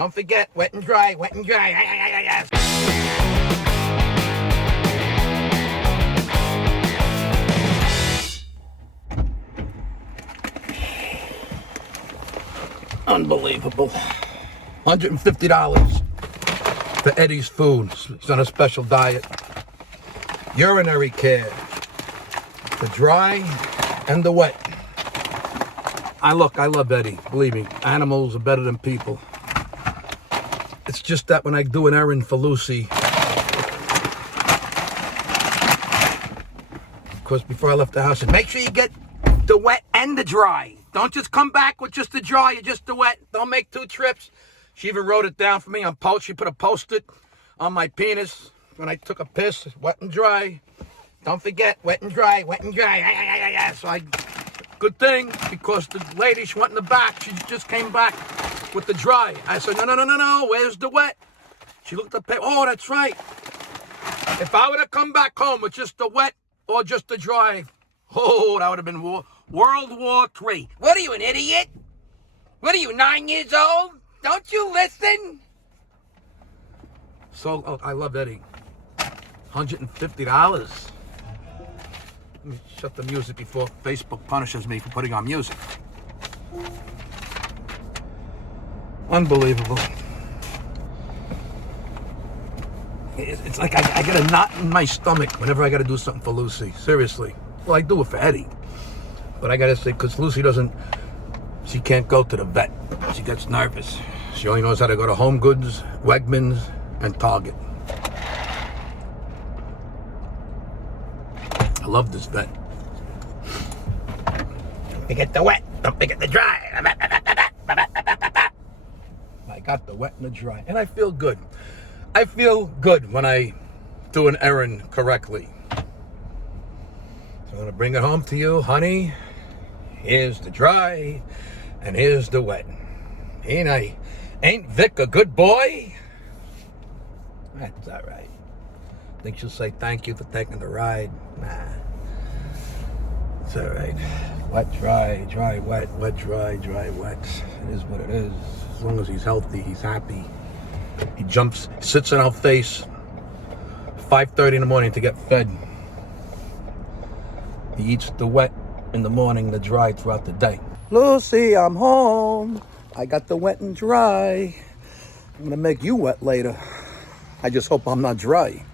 Don't forget, wet and dry, wet and dry. Unbelievable. $150 for Eddie's food. He's on a special diet. Urinary care. The dry and the wet. I love Eddie. Believe me, animals are better than people. It's just that when I do an errand for Lucy, of course, before I left the house, I said, make sure you get the wet and the dry. Don't just come back with just the dry, you're just the wet. Don't make 2 trips. She even wrote it down for me on post. She put a post-it on my penis when I took a piss, wet and dry. Don't forget, wet and dry, wet and dry. So good thing, because the lady, she went in the back. She just came back with the dry. I said, no, where's the wet? She looked up, oh, that's right. If I would have come back home with just the wet or just the dry, oh, that would have been World War III. What are you, an idiot? What are you, 9 years old? Don't you listen? So, I love Eddie. $150. Let me shut the music before Facebook punishes me for putting on music. Unbelievable. It's like I get a knot in my stomach whenever I got to do something for Lucy. Seriously. Well, I do it for Eddie. But I got to say, because Lucy she can't go to the vet. She gets nervous. She only knows how to go to Home Goods, Wegmans, and Target. I love this vet. Don't forget the wet. Don't forget the dry. I got the wet and the dry. And I feel good. I feel good when I do an errand correctly. So I'm going to bring it home to you, honey. Here's the dry, and here's the wet. Ain't Vic a good boy? That's all right. Think she'll say thank you for taking the ride? Nah. It's all right. Wet, dry, dry, wet, wet, dry, dry, wet. It is what it is. As long as he's healthy, he's happy. He sits in our face 5:30 in the morning to get fed. He eats the wet in the morning, the dry throughout the day. Lucy, I'm home. I got the wet and dry. I'm gonna make you wet later. I just hope I'm not dry.